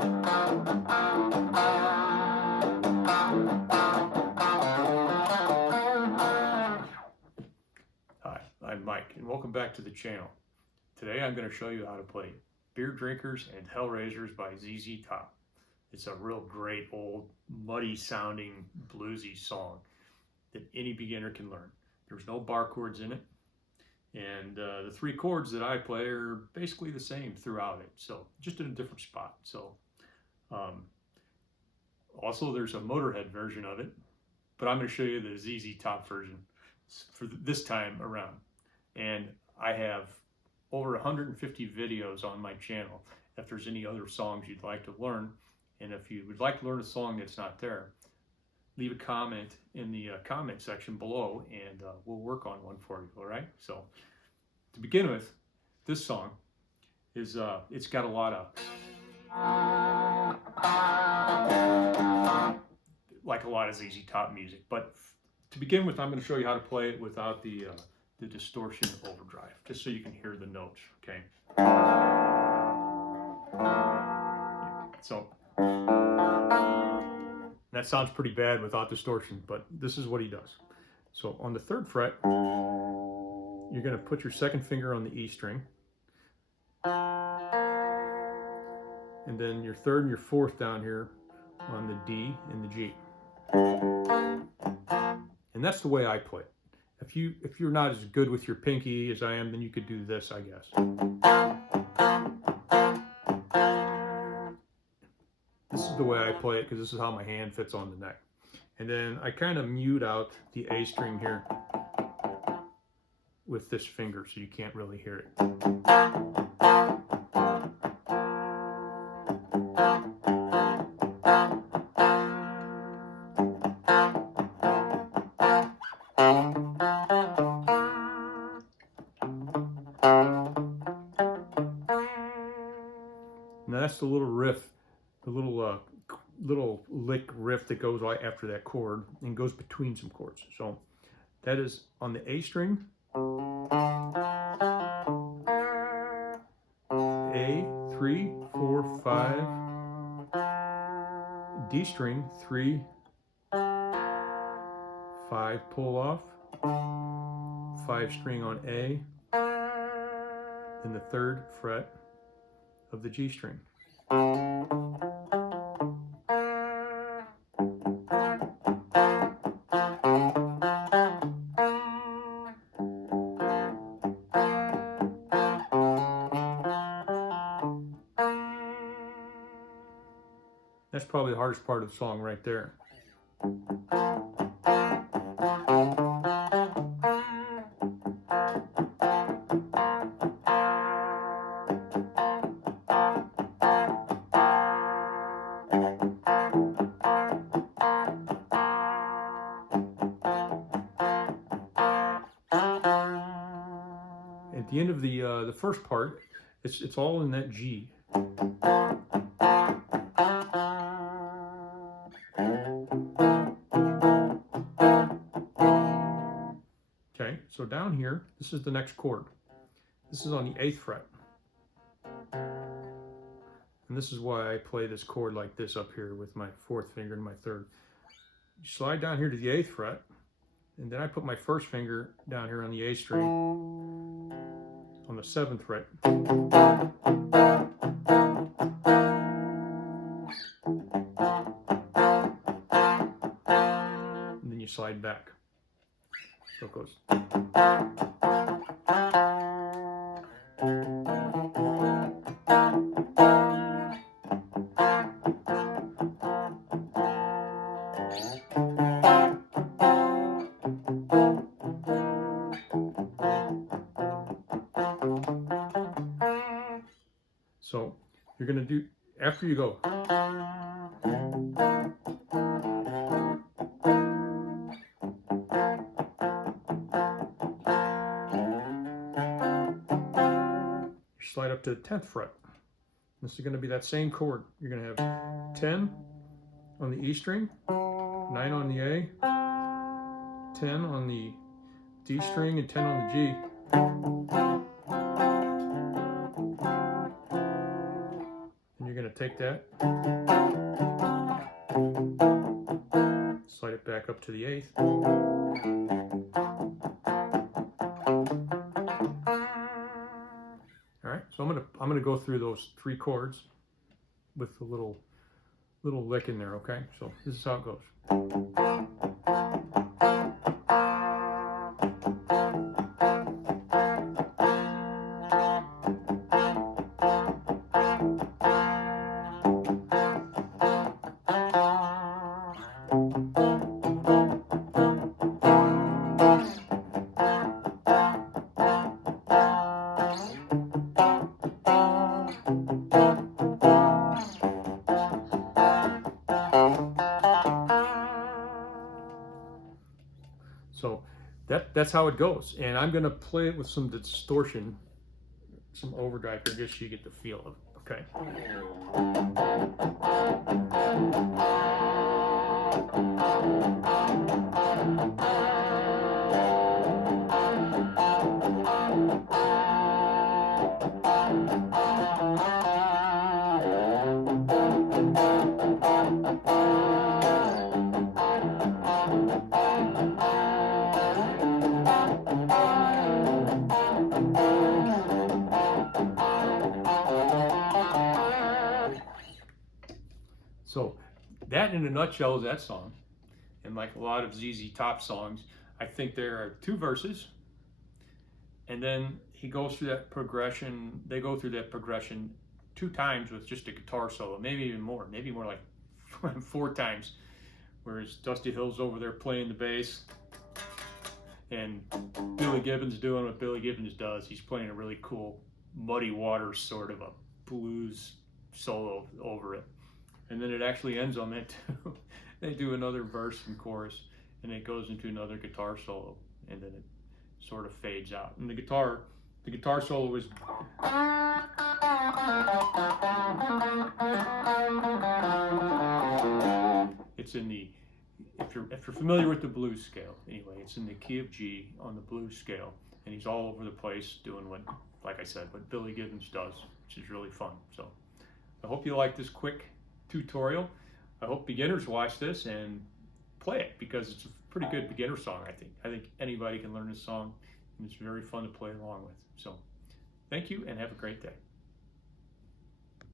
Hi, I'm Mike, and welcome back to the channel. Today I'm going to show you how to play Beer Drinkers and Hellraisers by ZZ Top. It's a real great old muddy sounding bluesy song that any beginner can learn. There's no bar chords in it, and the three chords that I play are basically the same throughout it, so just in a different spot. So also there's a Motorhead version of it, but I'm going to show you the ZZ Top version for this time around. And I have over 150 videos on my channel if there's any other songs you'd like to learn. And if you would like to learn a song that's not there, leave a comment in the comment section below, and we'll work on one for you. All right, so to begin with, this song is it's got a lot of like a lot of ZZ Top music, but to begin with, I'm going to show you how to play it without the distortion overdrive, just so you can hear the notes, okay? So that sounds pretty bad without distortion, but this is what he does. So on the 3rd fret, you're going to put your 2nd finger on the E string, and then your 3rd and your 4th down here on the D and the G. And that's the way I play it. If you're not as good with your pinky as I am, then you could do this, I guess. This is the way I play it because this is how my hand fits on the neck. And then I kind of mute out the A string here with this finger so you can't really hear it. Now that's the little riff, the little lick riff that goes right after that chord and goes between some chords. So that is on the A string, A, 3, 4, 5, D string, 3, 5 pull off, 5 string on A, and the 3rd fret of the G string. That's probably the hardest part of the song right there. At the end of the first part, it's all in that G. Okay, so down here, this is the next chord. This is on the 8th fret. And this is why I play this chord like this up here with my 4th finger and my 3rd. You slide down here to the 8th fret, and then I put my 1st finger down here on the A string on the 7th fret. And then you slide back. So it goes. So you're going to do, after you go, you slide up to the 10th fret. This is going to be that same chord. You're going to have 10 on the E string, 9 on the A, 10 on the D string, and 10 on the G. And you're going to take take that, slide it back up to the eighth. All right, so I'm gonna go through those 3 chords with a little lick in there. Okay, so this is how it goes. So that's how it goes, and I'm gonna play it with some distortion, some overdrive here, just so you get the feel of it. Okay. So that in a nutshell is that song. And like a lot of ZZ Top songs, I think there are 2 verses, and then he goes through that progression. They go through that progression 2 times with just a guitar solo, maybe even more, maybe more like 4 times. Whereas Dusty Hill's over there playing the bass, and Billy Gibbons doing what Billy Gibbons does. He's playing a really cool Muddy Waters sort of a blues solo over it. And then it actually ends on that too. They do another verse and chorus, and it goes into another guitar solo, and then it sort of fades out. And the guitar solo is it's in the, if you're familiar with the blues scale, anyway, it's in the key of G on the blues scale, and he's all over the place doing what, like I said, what Billy Gibbons does, which is really fun. So I hope you like this quick tutorial. I hope beginners watch this and play it, because it's a pretty good beginner song. I think anybody can learn this song, and it's very fun to play along with. So thank you, and have a great day.